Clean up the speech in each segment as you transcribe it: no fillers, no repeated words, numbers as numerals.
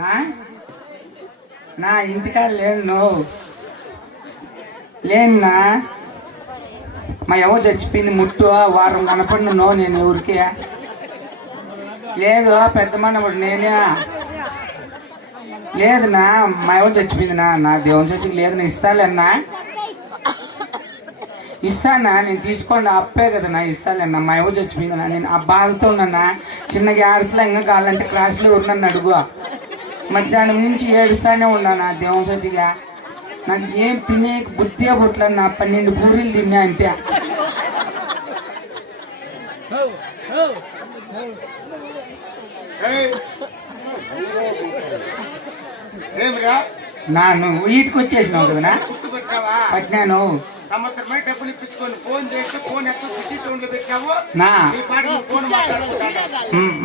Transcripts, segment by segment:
నా నా ఇంటికాడ లేను నువ్వు లేనా మా ఎవరు చచ్చిపోయింది ముట్టు వారం కనపడిన నువ్వు నేను ఊరికి లేదు పెద్ద మనప్పుడు నేనే లేదునా మా ఎవరు చచ్చిపోయింది నా దేవుని చచ్చికి లేదు నా ఇస్తాలేనా ఇస్తానా నేను తీసుకోండి అప్పే కదా నా ఇస్తాలేనా మా ఎవరు చచ్చిపోయింది నేను ఆ బాధతో ఉన్నా చిన్నగా ఏడుసలా ఇంకా కావాలంటే క్లాస్లో ఉన్నాను అడుగు మధ్యాహ్నం నుంచి ఏడుస్తానే ఉన్నాను ఆ దేవుని చచ్చిగా నాకు ఏం తినే బుద్ధి పుట్ల నా 12 పూరీలు తిన్నా అంతే నా నువ్వు వీటికి వచ్చేసినావు కదనా పట్టినాను సంవత్సరమే డబ్బులు ఇప్పించుకొని ఫోన్ చేసి ఫోన్ ఎక్కడ పెట్టావు నా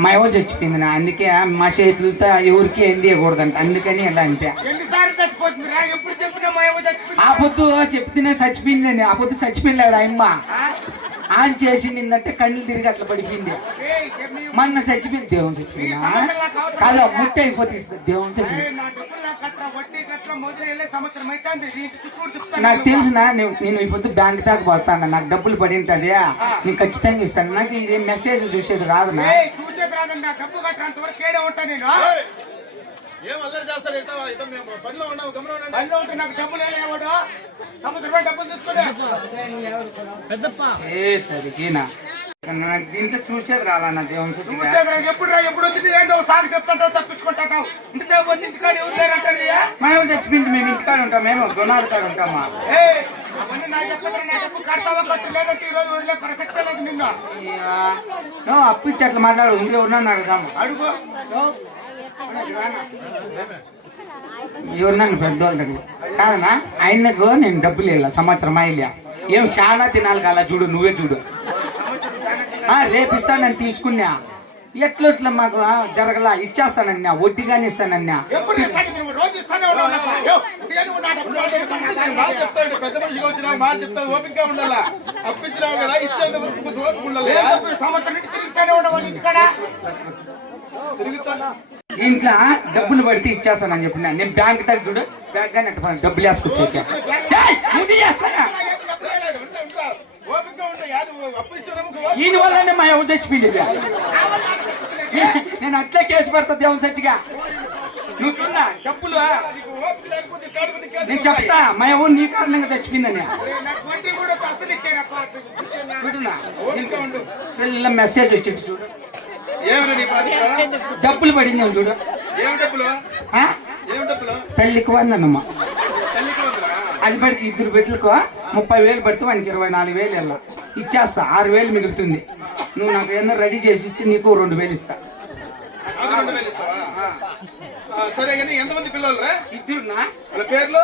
మా ఎవరు చచ్చిపోయింది నా అందుకే మా చేతులతో ఎవరికి ఏం తీయకూడదంట అందుకని ఎలా అంతే ఎన్నిసార్లు చచ్చిపోతుంది రా ఎప్పుడు చెప్పినా మా ఏమో చచ్చిపోయింది ఆ పొద్దు చెప్తేనే చచ్చిపోయిందండి ఆ పొద్దు చచ్చిపోయినాడు అమ్మ ఆన్ చేసిందంటే కళ్ళు తిరిగి అట్లా పడిపోయింది మొన్న చచ్చిపోయింది దేవుని చచ్చిపోయిందా కాదు ముట్ట అయిపోతుంది దేవుని చచ్చిపోయింది నాకు తెలుసునా నేను ఈ పొద్దు బ్యాంక్ దాకా పోతాను నాకు డబ్బులు పడి ఉంటుంది నీకు ఖచ్చితంగా ఇస్తాను నాకు ఇది మెసేజ్ చూసేది రాదునా చూసేది రాదన్నా డబ్బు కట్టేంత వరకు కేడే ఉంటా నేను ఏం అల్లరి చేస్తారు పనిలో ఉన్నావు గమనం పనిలో ఉంటే నాకు డబ్బులు లేవాడు సంవత్సరం డబ్బులు సరికేనా నాకు దీంట్లో చూసేది రాలా నా దేవుని చూసేది ఎప్పుడు రా ఎప్పుడు వచ్చింది ఏంటో సాగు చెప్తాంటావు తప్పించుకుంటావు ఇంటికాడ వచ్చి ఇంటికాడ ఎవరు లేరంటారు మా ఎవరు చచ్చిపోయింది మేము ఇంటికాడ ఉంటాం మేము గుణాలు కాడ ఉంటామా అవన్నీ నాకు చెప్పదు నా డబ్బు కడతావా కట్టు లేదంటే ఈ రోజు వదిలే ప్రసక్తే లేదు నిన్ను అప్పు ఇచ్చి అట్లా మాట్లాడు ఇంట్లో ఉన్నాను అడుగుదాము అడుగు ఎవరినన్ను పెద్దోళ్ళ దగ్గర కాదనా ఆయనకు నేను డబ్బులు వెళ్ళా సంవత్సరం అయ్యా ఏం చాలా తినాలి కదా చూడు నువ్వే చూడు రేపు ఇస్తాను నేను తీసుకున్నా ఎట్లా మాకు జరగలా ఇచ్చేస్తానన్నా వడ్డీగానే ఇస్తానన్నా పెద్ద మనిషిగా వచ్చినా మాట చెప్తాను ఓపిక ఉండాలా అప్పించినావు కదా ఇచ్చేంత వరకు ఓపిక ఉండాలి తిరుగుతాను ఇంట్లో డబ్బులు పడితే ఇచ్చేస్తానని చెప్పిన నేను బ్యాంక్ దగ్గర చూడు బ్యాంక్ గానే డబ్బులు వేసుకొచ్చా ఈయన వల్లనే మా ఎవరు చచ్చిపోయింది నేను అట్లే కేసు పెడతా దేవుని చచ్చిగా నువ్వు చూడా డబ్బులు నేను చెప్తా మా ఎవరు నీ కారణంగా చచ్చిపోయిందని చూడునా చెల్ల మెసేజ్ వచ్చింది చూడు డబ్బులు పడింది చూడు తల్లికి వందనమ్మా అది పడితే 2 బిడ్డలకు 30,000 పడితే వానికి 24,000 వెళ్ళా ఇచ్చేస్తా 6,000 మిగులుతుంది నువ్వు నాకు ఏమన్నా రెడీ చేసి ఇస్తే నీకు 2,000 ఇస్తా సరే కానీ ఎంతమంది పిల్లలు రా 2 పేర్లు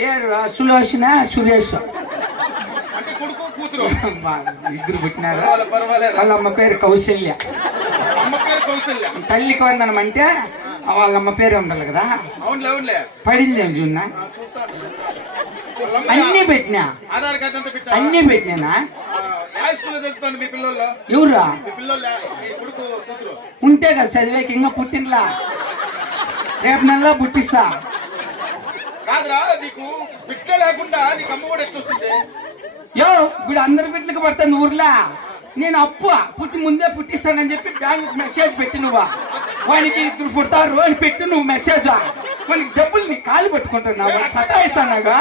పేరు సులోచన సురేష్ అంటే కొడుకు కూతురు 2 పుట్టినారు పర్వాలేదు వాళ్ళ అమ్మ పేరు కౌశల్య అమ్మ పేరు కౌశల్య తల్లికి వందనం అంటే వాళ్ళ అమ్మ పేరే ఉండాలి కదా అవునులే పడింది ఏం చూన్నా అన్ని పెట్టినా ఆధార్ కార్డు అంతా పెట్టా అన్ని పెట్టినా స్కూల్లో చదువుతాను మీ పిల్లలు ఎవరా మీ పిల్లలు కొడుకు కూతురు ఉంటే కదా చదివేకి ఇంకా పుట్టినలా రేపు నెలలో పుట్టిస్తా కాదురా నీకు బిడ్డ లేకుండా నీకు అమ్మ కూడా ఎట్లొస్తుంది ఇప్పుడు అందరి బిడ్డలకు పడతాను ఊర్లా నేను అప్పు పుట్టి ముందే పుట్టిస్తానని చెప్పి బ్యాంక్ మెసేజ్ పెట్టి నువ్వు వానికి 2 పుడతారు అని పెట్టి నువ్వు మెసేజ్ వానికి డబ్బులు నీ కాలు పట్టుకుంటున్నావు సతాయిస్తానాగా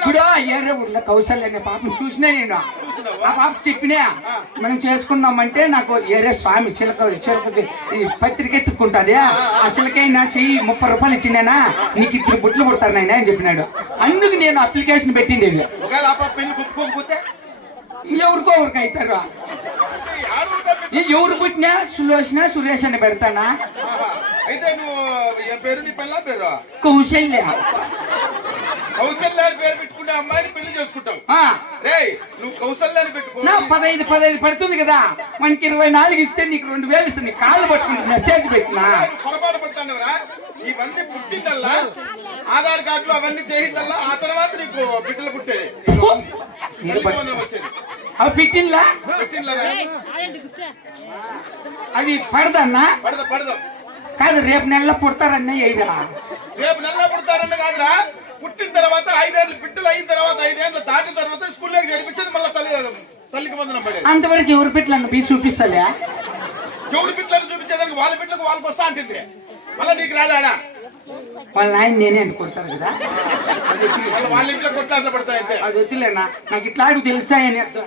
ఇప్పుడు ఏరే ఊర్లో కౌశల్య అనే పాపను చూసినా నేను ఆ పాప చెప్పినా మనం చేసుకుందామంటే నాకు ఏరే స్వామి చిలక పత్రిక ఎత్తుకుంటుంది ఆ చిలకైనా చెయ్యి 30 రూపాయలు ఇచ్చినానా నీకు 2 బుట్లు పుడతారు నాయన అని చెప్పినాడు అందుకు నేను అప్లికేషన్ పెట్టిండేది ఎవరికో ఎవరికి అవుతారు ఎవరు పుట్టినా సులోచన సురేష్ అని పెడతానా అయితే నువ్వు పేరు నీ పిల్ల పేరు కౌశల్య కౌశల్యాన్ని పేరు పెట్టుకుంటే అమ్మాయిని పెళ్లి చేసుకుంటావు నువ్వు కౌశల్యాన్ని పెట్టుకో నా 15 పడుతుంది కదా మనకి 24 ఇస్తే నీకు 2,000 ఇస్తే నీ కాళ్ళు పట్టుకుంటే మెసేజ్ పెట్టినా పొరపాటు పడతాండవరా ఇవన్నీ పుట్టిందల్లా ఆధార్ కార్డులు అవన్నీ చేయిందల్లా ఆ తర్వాత నీకు బిడ్డలు పుట్టేది అవి పెట్టిందా అది పడదన్నా పడదాం కాదు రేపు నెలలో పుడతారన్నీ అయ్యిరా. రేపు నెలలో పుడతారని కాదురా, పుట్టిన తర్వాత 5 ఏళ్ళు బిడ్డలు అయిన తర్వాత 5 ఏళ్ళు దాటిన తర్వాత స్కూల్లోకి జరిపించేది మళ్ళీ తల్లికి వందనం పడేది. అంతవరకు ఎవరి పిట్లను బీ చూపిస్తలే. ఎవరి బిడ్డలను చూపించేదానికి వాళ్ళ బిడ్డలకు వాళ్ళకి వస్తా అంటుంది. మళ్ళీ నీకు రాదాడా? వాళ్ళ ఆయన నేనే అని కొడతారు కదా, వాళ్ళ ఇంట్లో కొట్లాట్లు పడతాయి అంతే. అది వద్దులేనా, నాకు ఇట్లాంటివి తెలుస్తాయని అర్థం.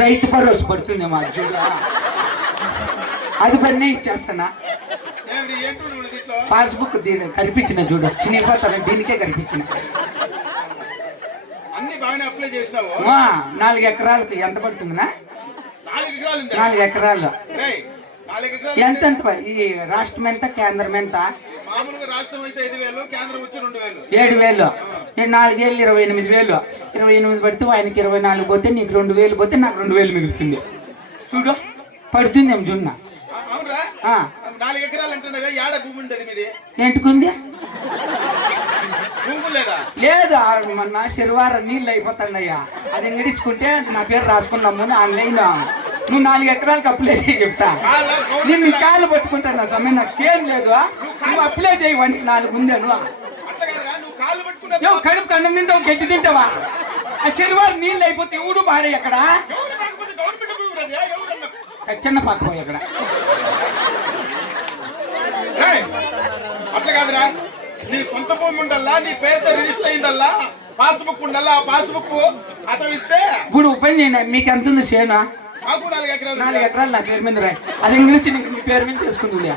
రైతు భరోసా పడుతుంది మాకు చూడ, అది పన్నే ఇచ్చేస్తానా. ఏంటో నువ్వు దీంట్లో పాస్బుక్ దీని కనిపించిన చూడు, చిన్నపోతాను దీనికే కనిపించిన. అన్ని బాగానే అప్లై చేసినావు. 4 ఎకరాలకు ఎంత పడుతుందినా? 4 ఎకరాలు ఉంది. 4 ఎకరాలు 4 ఎకరాలు ఎంత? ఈ రాష్ట్రం ఎంత, కేంద్రం ఎంత? మామూలుగా రాష్ట్రం అయితే 5,000, కేంద్రం వచ్చి 2,000. 7,000. నేను 4 ఏళ్ళు 28,000. 28 పడితే ఆయనకి 24 పోతే నీకు 2,000 పోతే నాకు 2,000 మిగులుతుంది. చూడు పడుతుంది ఏం చూడన్నా. అవునరా? 4 ఎకరాలు అంటున్నావే, ఏడ భూమి ఉండేది మీది? ఏంటుకుంది? భూమి లేదా? లేదు, మొన్న శనివారం నీళ్ళు అయిపోతాయ్యా, అది ఎంగడించుకుంటే నా పేరు రాసుకున్నాము ఆన్లైన్. నువ్వు 4 ఎకరాలకు అప్లై చేయి చెప్తా. నేను నీ కాళ్ళు పట్టుకుంటాను, నా సమయం నాకు సేమ్ లేదు. నువ్వు అప్లై చేయవని 4 ఉందే. నువ్వు అట్లా కాదురా, నువ్వు కాళ్ళు పట్టుకున్నావు. కడుపు అన్నం తింటావు, గడ్డి తింటావా? ఆ శనివారం నీళ్ళు అయిపోతే ఎవడు పాడే ఎక్కడ సచ్చన్న పక్క ఎక్కడ. అట్లా కాదురా, నీ సొంత భూమి ఉండల్లా, నీ పేరుతో రిజిస్టర్ అయిందల్లా, పాస్బుక్ ఉండల్లా. ఆ పాస్బుక్ అతను ఇస్తే ఇప్పుడు పని చేయండి. మీకు ఎంత ఉంది చేను? మాకు 4 ఎకరాలు. 4 ఎకరాలు నా పేరు మీద రాయి, అది ఇంగ్లీష్ నీ పేరు మీద చేసుకుంది.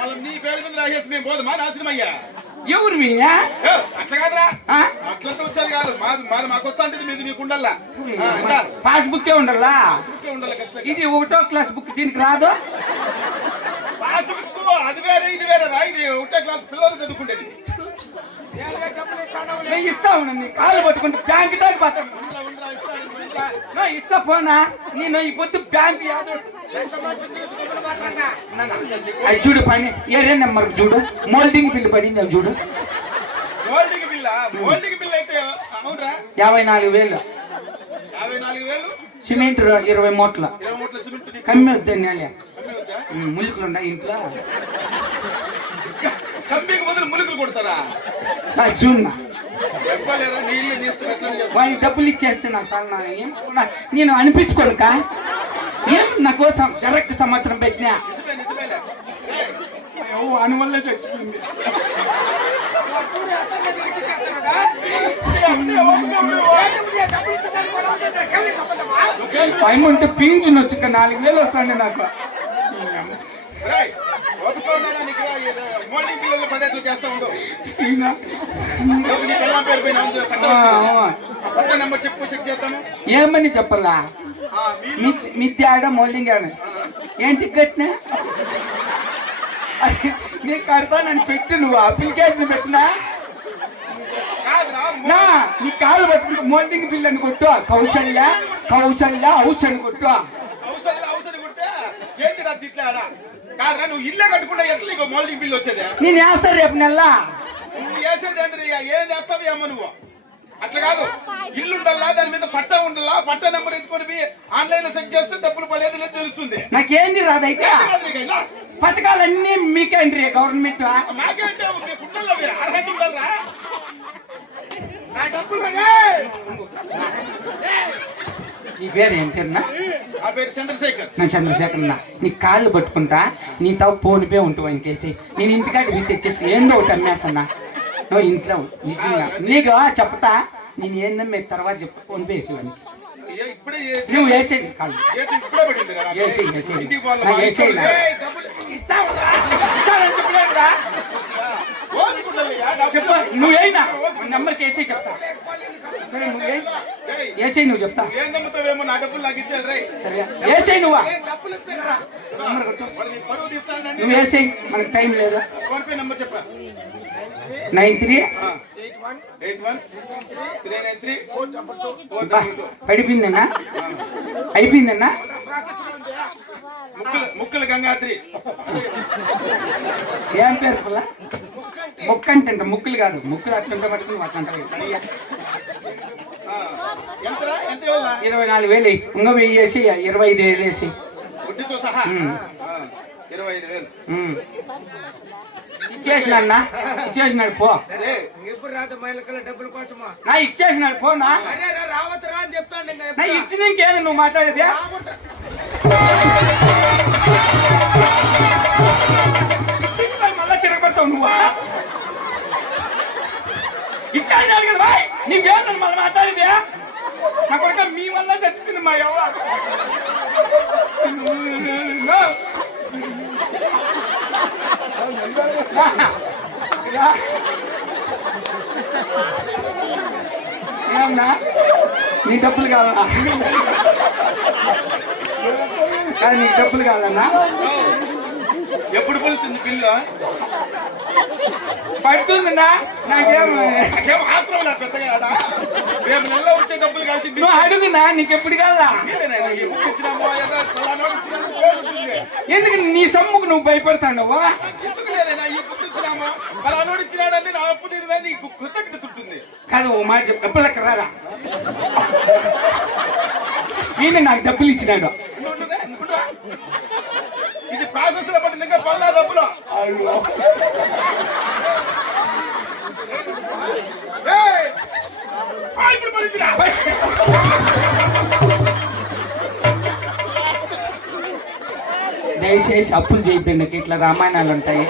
మళ్ళీ నీ పేరు మీద రాసేసి మేము పోదామా నాశనం అయ్యా? ఎవరు మీ? అట్లా కాదురా, అట్లంతా వచ్చేది కాదు. మాకు వచ్చా అంటే మీది మీకు ఉండాలా, పాస్బుక్ ఉండాలా. పాస్బుక్ ఉండాలి ఖచ్చితంగా. ఇది 1వ క్లాస్ బుక్, దీనికి రాదు. పాస్బుక్ అది వేరే ఇది వేరే రా. ఇది 1వ క్లాస్ పిల్లలు చదువుకుంటేది. నేను ఇస్తా ఉన్నాను, నీ కాళ్ళు పట్టుకుంటే బ్యాంక్ దాకా పోతాను. ఇస్తా పోనా, నేను ఈ పొద్దు బ్యాంక్ అది చూడు పని ఏరే నెంబర్ చూడు, మోల్డింగ్ బిల్లు పడింది అవి చూడు. Moulding bill? మోల్డింగ్ బిల్ అయితే అవునరా, 54,000. 54,000 సిమెంట్ 20 మూటలు. 20 మూటల సిమెంట్ కమ్మి వద్దండి, ములుకులు ఉన్నాయి ఇంట్లో. కంపెనీకి బదులు ములుకులు కొడతారా? చూడన్నా చెప్పలేరా, నీ ఇల్లు నీ ఇష్టం ఎట్లా చేస్తావు? వాళ్ళకి డబ్బులు ఇచ్చేస్తే నా సార్ నేను అనిపించుకోనుక ఏం నా కోసం జరక్కు సంవత్సరం పెట్టినా నిజమేలే. అని వల్ల చచ్చిపోయింది. టైం ఉంటే పీంచుని వచ్చి 4,000 వస్తాండి నాకు. మోల్డింగ్ బిల్లు పడేట్లు చేస్తా ఉండు. కొత్త నెంబర్ చెప్పు, చెక్ చేస్తాను. ఏమని చెప్పాలా? మిద్య ఆడ మోల్డింగ్ ఆడ ఏంటి కట్టినా నీకు కడతానని పెట్టు, నువ్వు అప్లికేషన్ పెట్టినా నా నీ కాళ్ళు పట్టుకుంటూ మోల్డింగ్ బిల్ అని కొట్టు. కౌశల్య హౌస్ అని కొట్టు. అవసరం కొడితే ఏంటి నా తిట్లాడా? కాదురా, నువ్వు ఇల్లే కట్టుకుంటా ఎట్లా నీకు మోల్డింగ్ బిల్ వచ్చేది? నేను వేస్తా రేపు నెల. నువ్వు వేసేది ఏంటయ్యా? ఏం చేస్తావు ఏమో నువ్వు. అట్లా కాదు, ఇల్లు ఉండాలా, దాని మీద పట్టా ఉండాలా. పట్టా నెంబర్ ఎత్తుకొని ఆన్లైన్ లో చెక్ చేస్తే డబ్బులు పడేది లేదు తెలుస్తుంది. నాకేంది రాదైతే పథకాలన్నీ మీకేంటి గవర్నమెంట్? మాకేంటే కుటుంబంలో అర్హత ఉండాలరా. నా డబ్బులు నీ పేరు ఏం పేరునా? ఆ పేరు చంద్రశేఖర్. నా చంద్రశేఖర్ నా నీ కాళ్ళు పట్టుకుంటా, నీ తావు ఫోన్ పే ఉంటుంది ఇంకేసి. నేను ఇంటికాడికి తెచ్చేసి ఏందో ఒకటి అమ్మేస్తున్నా. నువ్వు ఇంట్లో నిజంగా నీకు చెప్తా, నేను ఏందమ్మే తర్వాత చెప్తా. ఫోన్ పే వేసేవాడిని, నువ్వు వేసేది కాళ్ళు చెప్పు. నువ్వు అయినా నెంబర్కి వేసే చెప్తా. సరే నువ్వు వేసేయి, నువ్వు చెప్తా. ఏం నమ్ముతావేమో, నా డబ్బులు నాకు ఇచ్చాడు రై. సరే వేసేయి, నువ్వు నువ్వు వేసేయి, మనకు టైం లేదు. ఫోన్ పే నెంబర్ చెప్పా. 9381393422. పడిపోయిందన్నా, అయిపోయిందన్నా. ముక్కల గంగాద్రి. ఏం పేరు పుల్ల? ముక్క అంటే ముక్కులు కాదు, ముక్కులు అట్లుంటే పట్టుకుని అట్లంటారు. 24,000 ఇంకా 1000 వేసి 25,000 వేసి. వడ్డీతో సహా ఉమ్. 25,000. ఇచ్చేసినాడు పో. సరే ఎప్పుడు రాదు మైలకల్లా డబ్బుల కోసమా? నా ఇచ్చేసినాడు పో నా. అరే రా రావద్దురా అని చెప్తాను ఇంకా నా ఎప్పుడు ఇచ్చిన ఇంకేనా నువ్వు మాట్లాడేది? రాకూడదు. ఇచ్చిన మళ్ళా తిరగబడతావు నువ్వు. ఇచ్చేసినాడు కదా బాయ్, నీకేం మళ్ళీ మాట్లాడేది? నా కొడుక మీ వల్ల చచ్చిపోయింది మా యవ్వ. ఏమన్నా నీ డబ్బులు కావాలా? కాదు నీకు డబ్బులు కావాలన్నా? ఎప్పుడు పలుతుంది పిల్ల? పడుతుందన్నా నాకేం. నాకేం ఆత్రం నా పెద్దగా ఆడా. రేపు నెలలో వచ్చే డబ్బులు కలిసి నువ్వు అడుగునా నీకు ఎప్పుడు కావాలా? ఎప్పుడు ఇచ్చినామో ఏదో ఫలానాడు ఇచ్చినామో పేరు ఉంటుంది. ఎందుకు నీ సమ్ముకు నువ్వు భయపడతావు? ఎందుకు లేదైనా ఈ గుర్తు ఇచ్చినామా ఫలానాడు ఇచ్చినాడని నా అప్పు తీరుదని నీకు కృతజ్ఞత ఉంటుంది. కాదు ఓ మాట చెప్పు, డబ్బులకు రారా. ఈయన నాకు డబ్బులు ఇచ్చినాడు. నువ్వురా. ఇది ప్రాసెస్ లో పట్టింది ఇంకా పల్లా డబ్బులు. ఏయ్! ఇప్పుడు పడిందిరా. దయచేసి అప్పులు చేయొద్దండి, నాకు ఇట్లా రామాయణాలు ఉంటాయి.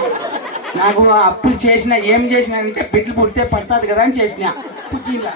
నాకు ఆ అప్పులు చేసిన ఏం చేసినా అంటే బిడ్డలు పుడితే పడుతుంది కదా అని చేసిన పుట్టిలా.